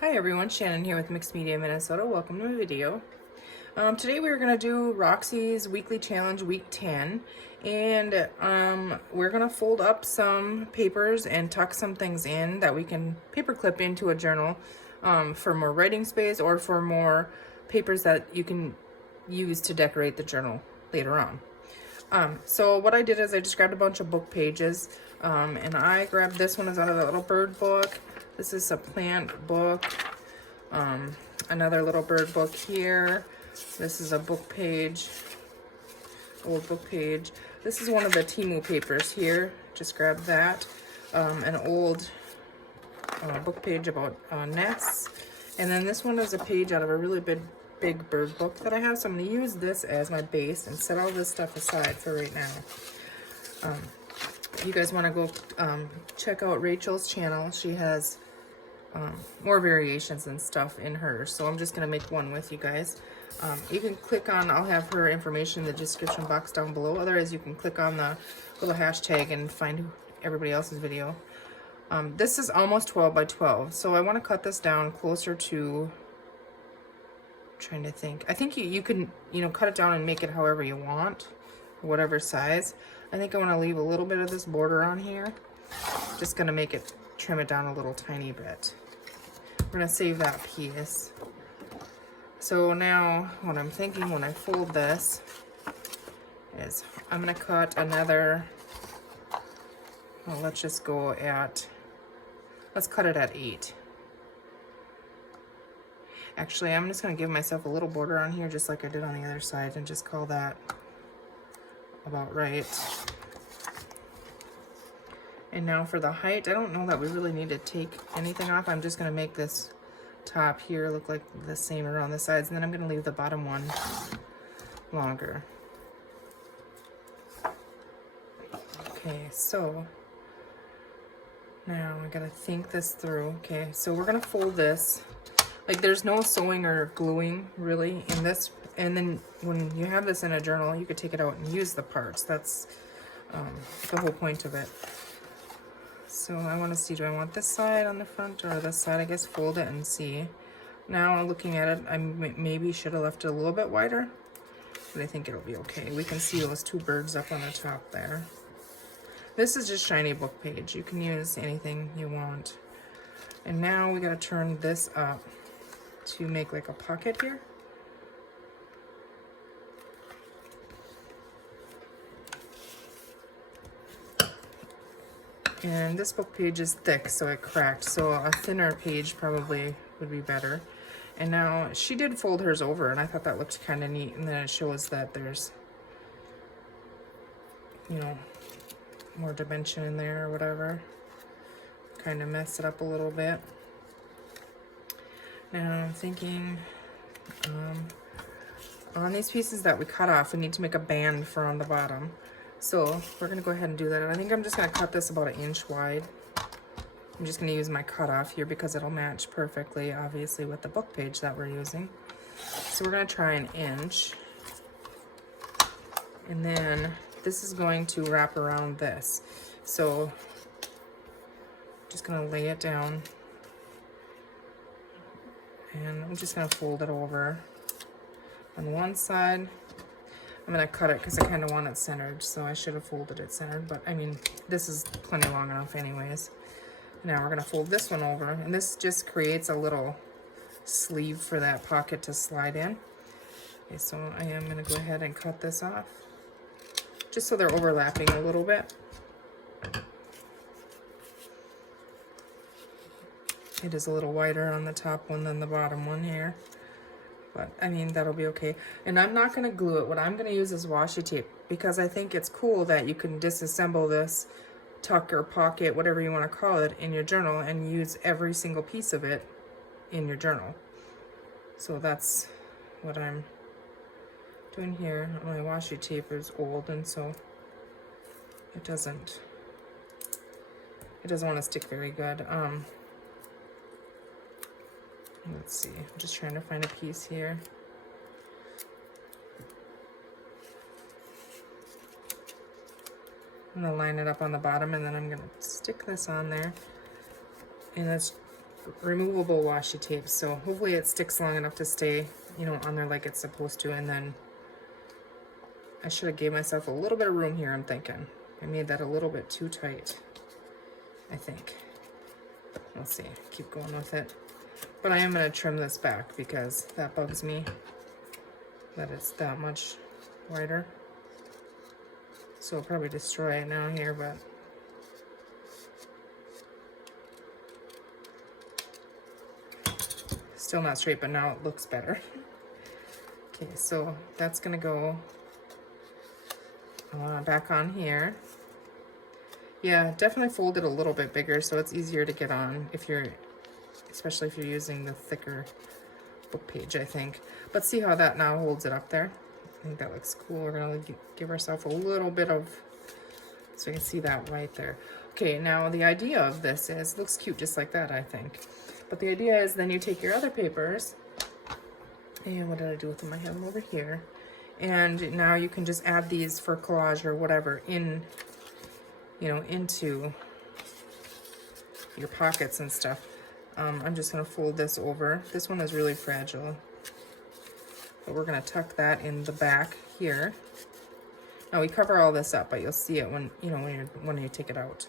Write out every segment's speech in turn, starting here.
Hi everyone, Shannon here with Mixed Media Minnesota. Welcome to my video. Today we're going to do Roxy's weekly challenge week 10, and we're going to fold up some papers and tuck some things in that we can paper clip into a journal for more writing space or for more papers that you can use to decorate the journal later on. So what I did is I just grabbed a bunch of book pages, and I grabbed this one is out of the little bird book. This is a plant book. Another little bird book here. This is a book page, old book page. This is one of the Temu papers here. Just grabbed that. An old book page about nests. And then this one is a page out of a really big bird book that I have. So I'm going to use this as my base and set all this stuff aside for right now. You guys want to go check out Rachel's channel. She has more variations and stuff in hers, so I'm just going to make one with you guys. You can click on, I'll have her information in the description box down below. Otherwise, you can click on the little hashtag and find everybody else's video. This is almost 12 by 12, so I want to cut this down closer to, I'm trying to think. I think you can, cut it down and make it however you want, whatever size. I think I want to leave a little bit of this border on here. Just going to make it, trim it down a little tiny bit. We're going to save that piece. So now what I'm thinking when I fold this is I'm going to cut another, well, let's just go at, let's cut it at 8. Actually, I'm just going to give myself a little border on here just like I did on the other side and just call that about right. And now for the height, I don't know that we really need to take anything off. I'm just going to make this top here look like the same around the sides, and then I'm going to leave the bottom one longer. Okay, so now I got to think this through. Okay, so we're going to fold this. Like, there's no sewing or gluing really in this, and then when you have this in a journal, you could take it out and use the parts. That's the whole point of it. So I want to see, do I want this side on the front or this side? I guess fold it and see. Now looking at it, I maybe should have left it a little bit wider, but I think it'll be okay. We can see those two birds up on the top there. This is just shiny book page. You can use anything you want. And now we got to turn this up to make like a pocket here. And this book page is thick, so it cracked. So a thinner page probably would be better. And now she did fold hers over, and I thought that looked kind of neat. And then it shows that there's, more dimension in there or whatever. Kind of mess it up a little bit. Now I'm thinking, on these pieces that we cut off, we need to make a band for on the bottom. So we're going to go ahead and do that. And I think I'm just going to cut this about 1 inch wide. I'm just going to use my cutoff here because it'll match perfectly, obviously, with the book page that we're using. So we're going to try 1 inch. And then this is going to wrap around this. So I'm just going to lay it down. And I'm just going to fold it over on one side. I'm going to cut it because I kind of want it centered, so I should have folded it centered, but I mean, this is plenty long enough anyways. Now we're going to fold this one over, and this just creates a little sleeve for that pocket to slide in. Okay, so I am going to go ahead and cut this off, just so they're overlapping a little bit. It is a little wider on the top one than the bottom one here. But, I mean, that'll be okay. And I'm not going to glue it. What I'm going to use is washi tape, because I think it's cool that you can disassemble this tuck or pocket, whatever you want to call it, in your journal and use every single piece of it in your journal. So that's what I'm doing here. My washi tape is old, and so it doesn't want to stick very good. Let's see, I'm just trying to find a piece here. I'm gonna line it up on the bottom, and then I'm gonna stick this on there. And it's removable washi tape, so hopefully it sticks long enough to stay, you know, on there like it's supposed to. And then I should have gave myself a little bit of room here, I'm thinking. I made that a little bit too tight, I think. We'll see, keep going with it. But I am gonna trim this back because that bugs me, that it's that much wider. So I'll probably destroy it now here, but still not straight, but now it looks better. Okay, so that's gonna go back on here. Yeah, definitely fold it a little bit bigger so it's easier to get on if you're, especially if you're using the thicker book page, I think. But see how that now holds it up there? I think that looks cool. We're gonna give ourselves a little bit of, so you can see that right there. Okay, now the idea of this is, looks cute just like that, I think. But the idea is then you take your other papers, and what did I do with them? I have them over here. And now you can just add these for collage or whatever in, you know, into your pockets and stuff. I'm just gonna fold this over. This one is really fragile, but we're gonna tuck that in the back here. Now we cover all this up, but you'll see it when, you know, when you take it out.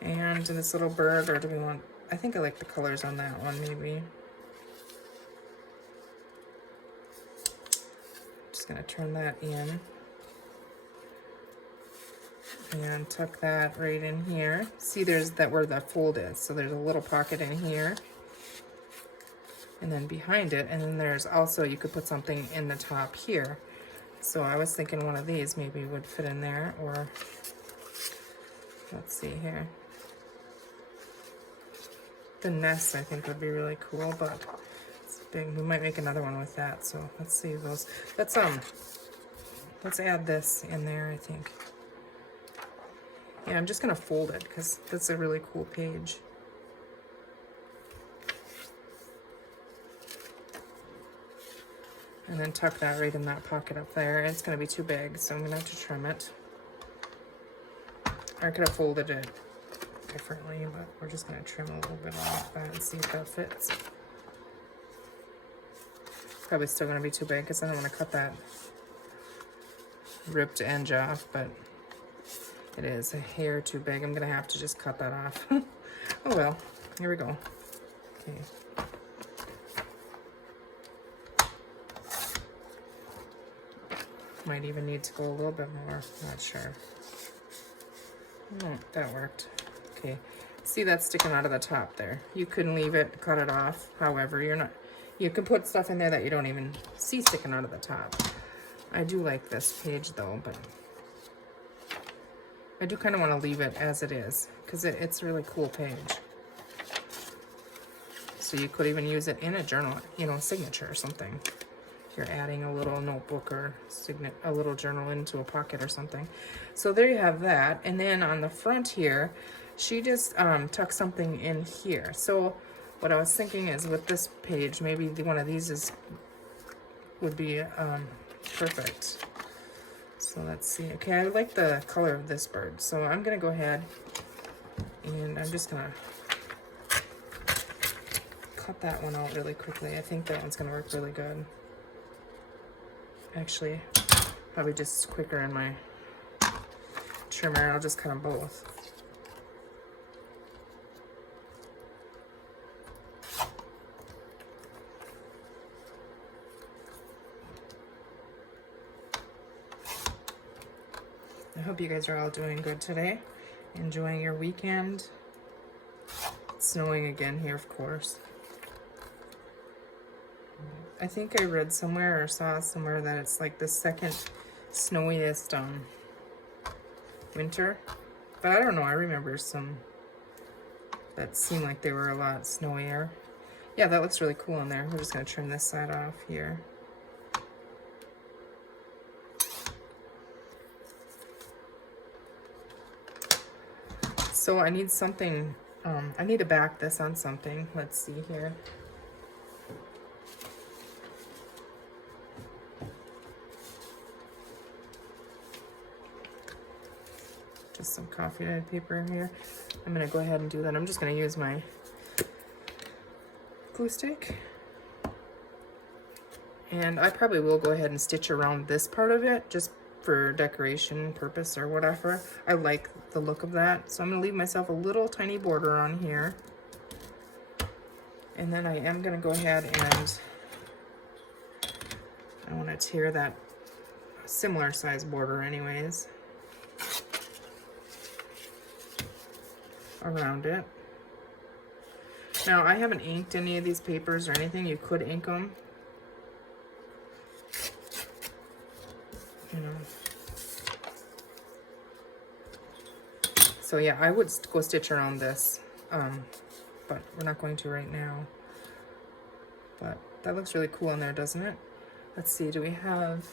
And this little bird, or do we want, I think I like the colors on that one, maybe. Just gonna turn that in and tuck that right in here. See, there's that where that fold is, so there's a little pocket in here and then behind it, and then there's also, you could put something in the top here. So I was thinking one of these maybe would fit in there, or let's see here, the nest I think would be really cool, but it's big. We might make another one with that, so let's see those. Let's add this in there, I think. Yeah, I'm just gonna fold it because that's a really cool page. And then tuck that right in that pocket up there. It's gonna be too big, so I'm gonna have to trim it. I could have folded it differently, but we're just gonna trim a little bit off that and see if that fits. Probably still gonna be too big because I don't want to cut that ripped edge off, but it is a hair too big. I'm gonna have to just cut that off. Oh well, here we go. Okay. Might even need to go a little bit more, not sure. Oh, that worked. Okay, see that's sticking out of the top there. You can leave it, cut it off. However, you can put stuff in there that you don't even see sticking out of the top. I do like this page though, but I do kind of want to leave it as it is because it's a really cool page. So you could even use it in a journal, you know, signature or something. If you're adding a little notebook or a little journal into a pocket or something. So there you have that. And then on the front here, she just tucked something in here. So what I was thinking is with this page, maybe one of these would be perfect. So let's see. Okay, I like the color of this bird. So I'm gonna go ahead and I'm just gonna cut that one out really quickly. I think that one's gonna work really good. Actually, probably just quicker in my trimmer. I'll just cut them both. I hope you guys are all doing good today. Enjoying your weekend. It's snowing again here, of course. I think I read somewhere or saw somewhere that it's like the second snowiest winter. But I don't know, I remember some that seemed like they were a lot snowier. Yeah, that looks really cool in there. We're just gonna trim this side off here. So I need something, I need to back this on something. Let's see here. Just some coffee dyed paper in here. I'm gonna go ahead and do that. I'm just gonna use my glue stick. And I probably will go ahead and stitch around this part of it just for decoration purpose or whatever. I like the look of that. So I'm gonna leave myself a little tiny border on here. And then I am gonna go ahead and I wanna tear that similar size border anyways around it. Now I haven't inked any of these papers or anything. You could ink them. You know. So yeah, I would go stitch around this, but we're not going to right now. But that looks really cool in there, doesn't it? Let's see, do we have...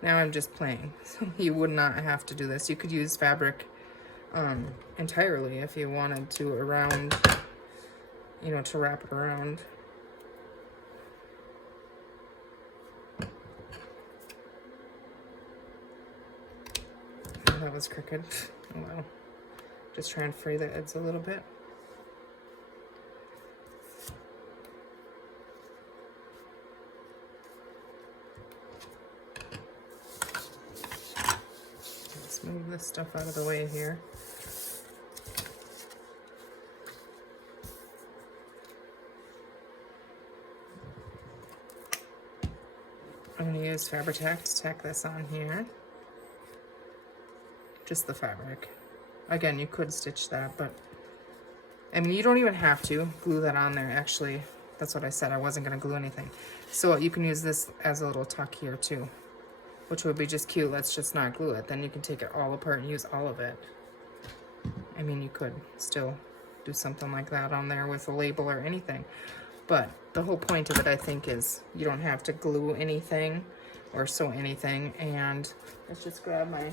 Now I'm just playing. So you would not have to do this. You could use fabric entirely if you wanted to around, you know, to wrap it around. Oh, that was crooked. Oh well. Just try and fray the edges a little bit. Let's move this stuff out of the way here. I'm going to use Fabri-Tac to tack this on here. Just the fabric. Again, you could stitch that, but I mean, you don't even have to glue that on there. Actually, that's what I said. I wasn't going to glue anything. So you can use this as a little tuck here too, which would be just cute. Let's just not glue it. Then you can take it all apart and use all of it. I mean, you could still do something like that on there with a label or anything. But the whole point of it, I think, is you don't have to glue anything or sew anything. And let's just grab my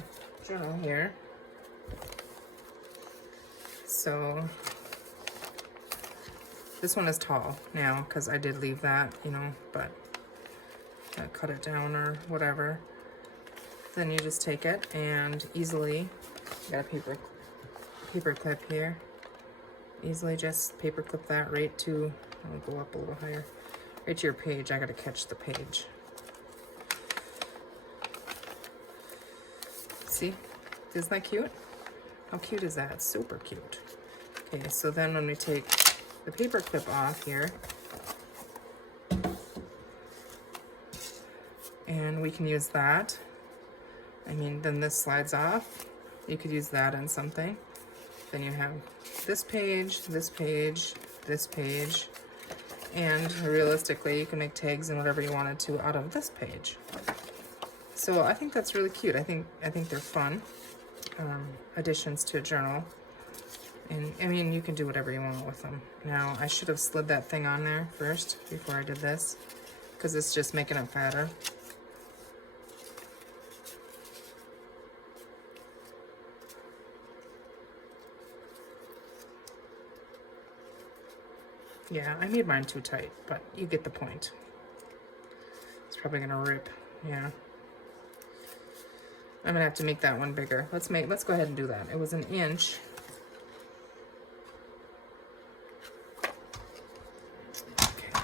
journal here. So this one is tall now because I did leave that, you know, but I cut it down or whatever. Then you just take it and easily, got a paper clip here. Easily just paper clip that right to, I'll go up a little higher, right to your page. I gotta catch the page. See, isn't that cute? How cute is that? It's super cute. Okay, so then when we take the paper clip off here, and we can use that. I mean, then this slides off. You could use that in something. Then you have this page, this page, this page, and realistically, you can make tags and whatever you wanted to out of this page. So I think that's really cute. I think they're fun additions to a journal. And I mean, you can do whatever you want with them. Now, I should have slid that thing on there first before I did this, because it's just making it fatter. Yeah, I made mine too tight, but you get the point. It's probably gonna rip, yeah. I'm gonna have to make that one bigger. Let's go ahead and do that. It was 1 inch. Okay.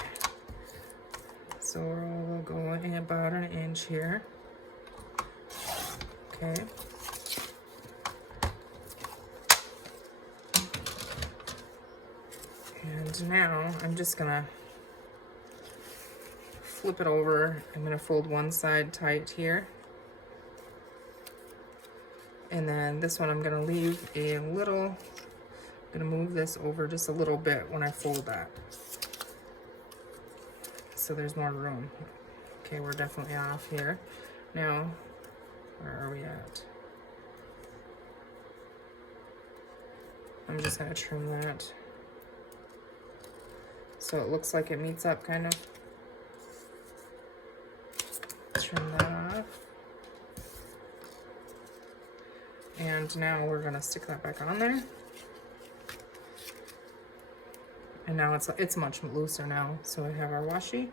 So we'll go in about 1 inch here. Okay. And now I'm just gonna flip it over. I'm gonna fold one side tight here. And then this one I'm gonna leave a little, I'm gonna move this over just a little bit when I fold that. So there's more room. Okay, we're definitely off here. Now, where are we at? I'm just gonna trim that. So it looks like it meets up kind of. Trim that off. And now we're gonna stick that back on there. And now it's much looser now. So we have our washi.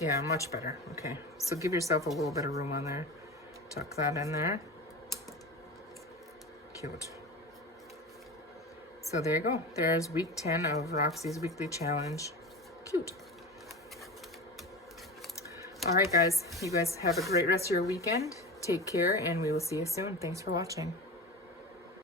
Yeah, much better. Okay, so give yourself a little bit of room on there. Tuck that in there. cute. So there you go. There's week 10 of Roxy's weekly challenge. Cute. All right, guys. You guys have a great rest of your weekend. Take care, and we will see you soon. Thanks for watching.